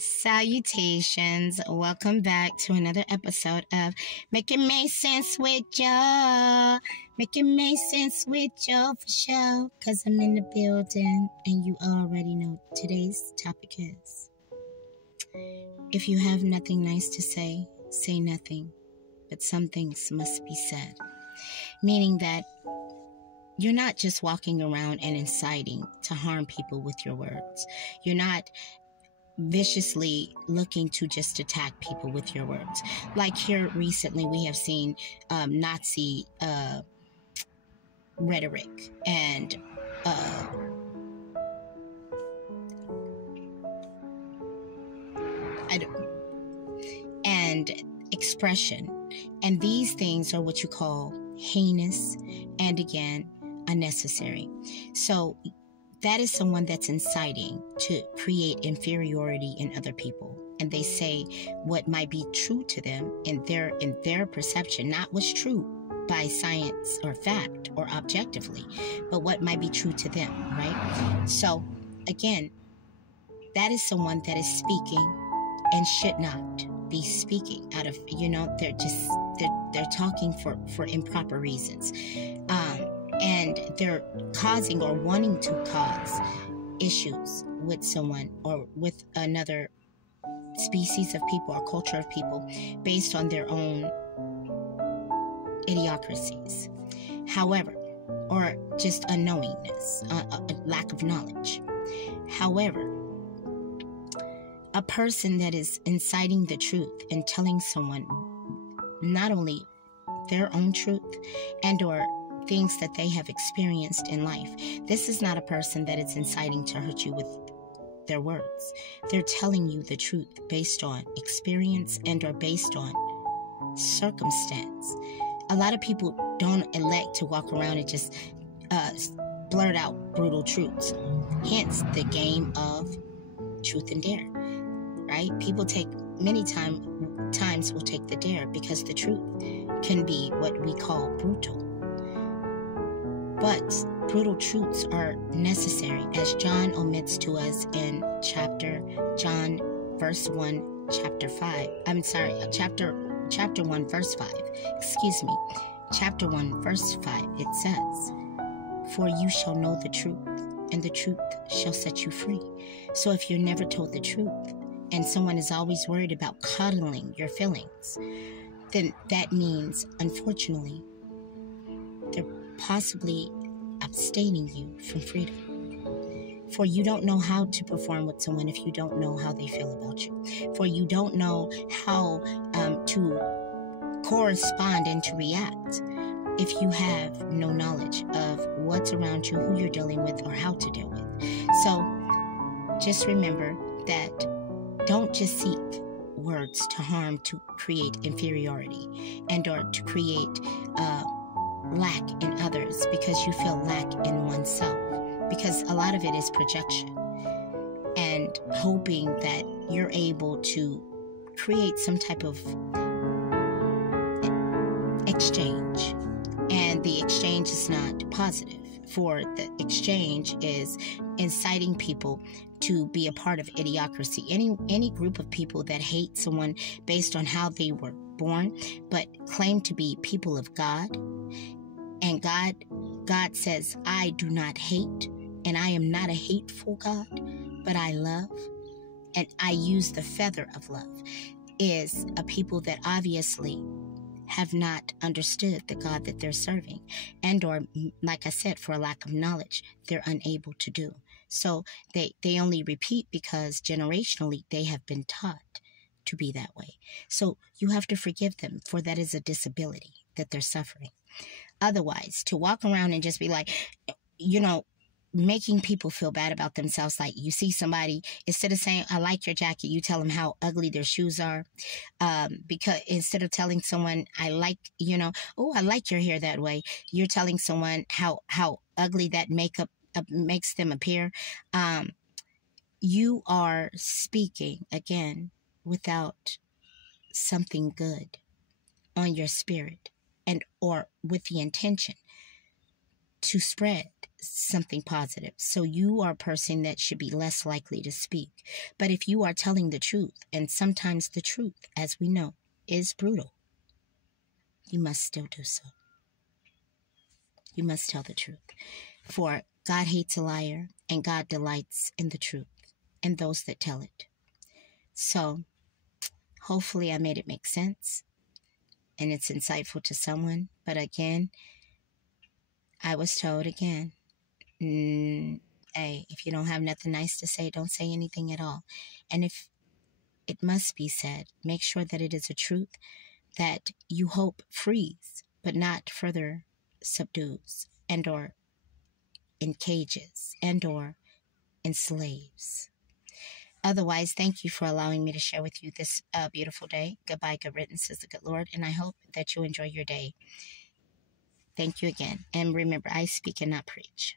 Salutations. Welcome back to another episode of Making Make Sense with Joe. Making Make Sense with Joe for sure. Because I'm in the building and you already know today's topic is: if you have nothing nice to say nothing. But some things must be said. Meaning that you're not just walking around and inciting to harm people with your words. You're not viciously looking to just attack people with your words. Like here recently, we have seen Nazi rhetoric and expression. And these things are what you call heinous and, again, unnecessary. So that is someone that's inciting to create inferiority in other people. And they say what might be true to them in their perception, not what's true by science or fact or objectively, but what might be true to them, right? So, again, that is someone that is speaking and should not be speaking out of, they're talking for improper reasons. And they're causing or wanting to cause issues with someone or with another species of people or culture of people based on their own idiocracies. However, or just unknowingness, a lack of knowledge. However, a person that is inciting the truth and telling someone not only their own truth and or things that they have experienced in life, this is not a person that is inciting to hurt you with their words. They're telling you the truth based on experience and or based on circumstance. A lot of people don't elect to walk around and just blurt out brutal truths. Hence the game of truth and dare. Right? People take many times will take the dare because the truth can be what we call brutal. But brutal truths are necessary, as John omits to us in chapter 1, verse 5. Chapter 1, verse 5. Excuse me. Chapter 1, verse 5. It says, "For you shall know the truth, and the truth shall set you free." So if you're never told the truth, and someone is always worried about coddling your feelings, then that means, unfortunately, they're possibly abstaining you from freedom. For you don't know how to perform with someone if you don't know how they feel about you. For you don't know how to correspond and to react if you have no knowledge of what's around you, who you're dealing with, or how to deal with. So just remember that don't just seek words to harm, to create inferiority and or to create lack in others because you feel lack in oneself. Because a lot of it is projection and hoping that you're able to create some type of exchange. And the exchange is not positive. For the exchange is inciting people to be a part of idiocracy. Any group of people that hate someone based on how they were born, but claim to be people of God. And God says, "I do not hate, and I am not a hateful God, but I love, and I use the feather of love," is a people that obviously have not understood the God that they're serving, and or, like I said, for a lack of knowledge, they're unable to do. So they only repeat because generationally they have been taught to be that way. So you have to forgive them, for that is a disability that they're suffering. Otherwise, to walk around and just be like, making people feel bad about themselves. Like you see somebody, instead of saying, "I like your jacket," you tell them how ugly their shoes are. Because instead of telling someone, "I like, oh, I like your hair that way," you're telling someone how ugly that makeup makes them appear. You are speaking, again, without something good on your spirit and or with the intention to spread something positive. So you are a person that should be less likely to speak. But if you are telling the truth, and sometimes the truth, as we know, is brutal, you must still do so. You must tell the truth. For God hates a liar, and God delights in the truth and those that tell it. So hopefully I made it make sense and it's insightful to someone. But again, I was told again, hey, if you don't have nothing nice to say, don't say anything at all. And if it must be said, make sure that it is a truth that you hope frees, but not further subdues and or encages and or enslaves. Otherwise, thank you for allowing me to share with you this beautiful day. Goodbye, good riddance, says the good Lord, and I hope that you enjoy your day. Thank you again. And remember, I speak and not preach.